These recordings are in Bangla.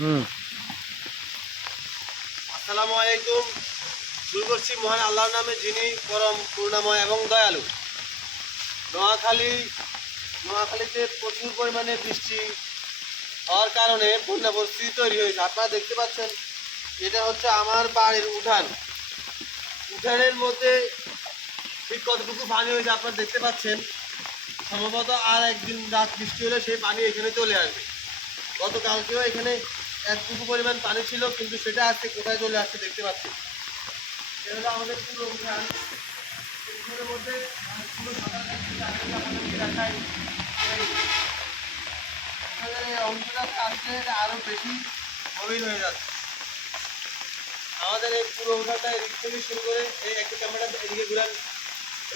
হুম। আসসালামু আলাইকুম। শুরু করছি মহান আল্লাহর নামে, যিনি পরম করুণাময় এবং দয়ালু। নোয়াখালীতে প্রচুর পরিমাণে বৃষ্টি হওয়ার কারণে বন্যা পরিস্থিতি তৈরি হয়েছে। আপনারা দেখতে পাচ্ছেন, এটা হচ্ছে আমার বাড়ির উঠান। উঠানের মধ্যে ঠিক কতটুকু পানি হয়েছে আপনারা দেখতে পাচ্ছেন। সম্ভবত আর একদিন রাত বৃষ্টি হলে সেই পানি এখানে চলে আসবে। গতকালকেও এখানে এতটুকু পরিমাণ পানি ছিল, কিন্তু সেটা আজকে কোথায় চলে আসছে দেখতে পাচ্ছি। এটা হলো আমাদের পুরো উঠান। উঠানের মধ্যে পুরো সাঁতার কাটতে আপনাদেরকে দেখাই। এই অংশটাতে আসলে এটা আরও বেশি গভীর হয়ে যাচ্ছে। আমাদের এই পুরো উঠানটা এদিক থেকে শুরু করে, এই একটা ক্যামেরাটা এদিকে ঘুরান,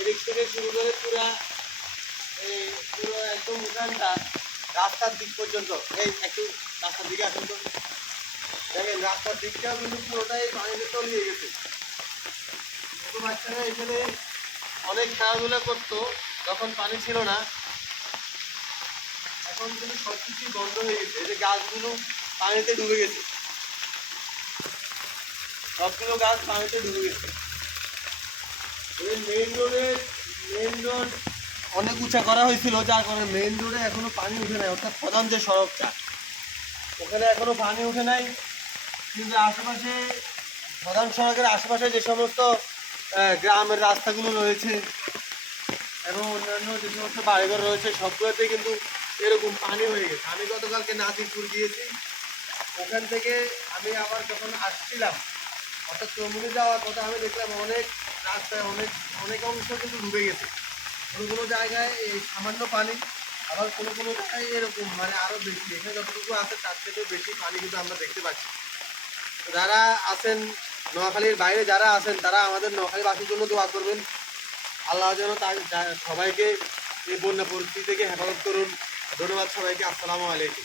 এদিক থেকে শুরু করে এই পুরো একদম উঠানটা রাস্তার দিক পর্যন্ত। এই একটু রাস্তার দিকে আসুন তো, দেখেন রাস্তার দিকটাও কিন্তু পুরোটাই পানিতে তলিয়ে গেছে। ছোটো বাচ্চারা এখানে অনেক খেলাধুলা করতো যখন পানি ছিল না। এখন কিন্তু সব কিছুই বন্ধ হয়ে গেছে। এই যে গাছগুলো পানিতে ডুবে গেছে, সবগুলো গাছ পানিতে ডুবে গেছে। এই মেইন রোড অনেক উঁচা করা হয়েছিল, যার কারণে মেইন রোডে এখনো পানি উঠে নাই। অর্থাৎ প্রধান যে সড়কটা, ওখানে এখনো পানি উঠে নাই। কিন্তু আশেপাশে, প্রধান সড়কের আশেপাশে যে সমস্ত গ্রামের রাস্তাগুলো রয়েছে এবং অন্যান্য যে সমস্ত বাড়িঘর রয়েছে, সবগুলোতে কিন্তু এরকম পানি হয়ে গেছে। আমি গতকালকে নাজিরপুর গিয়েছি। ওখান থেকে আমি আবার যখন আসছিলাম, অর্থাৎ চৌমুনি যাওয়ার কথা, আমি দেখলাম অনেক রাস্তায় অনেক অনেক অংশ কিন্তু ডুবে গেছে। কোনো কোনো জায়গায় এই সামান্য পানি, আবার কোনো কোনো জায়গায় এরকম মানে আরও বেশি। এখানে যতটুকু আছে তার থেকেও বেশি পানি কিন্তু আমরা দেখতে পাচ্ছি। তো যারা আছেন নোয়াখালীর বাইরে, যারা আছেন, তারা আমাদের নোয়াখালীবাসীর জন্য দোয়া করবেন। আল্লাহ যেন সবাইকে এই বন্যা পরিস্থিতি থেকে হেফাজত করুন। ধন্যবাদ সবাইকে। আসসালামু আলাইকুম।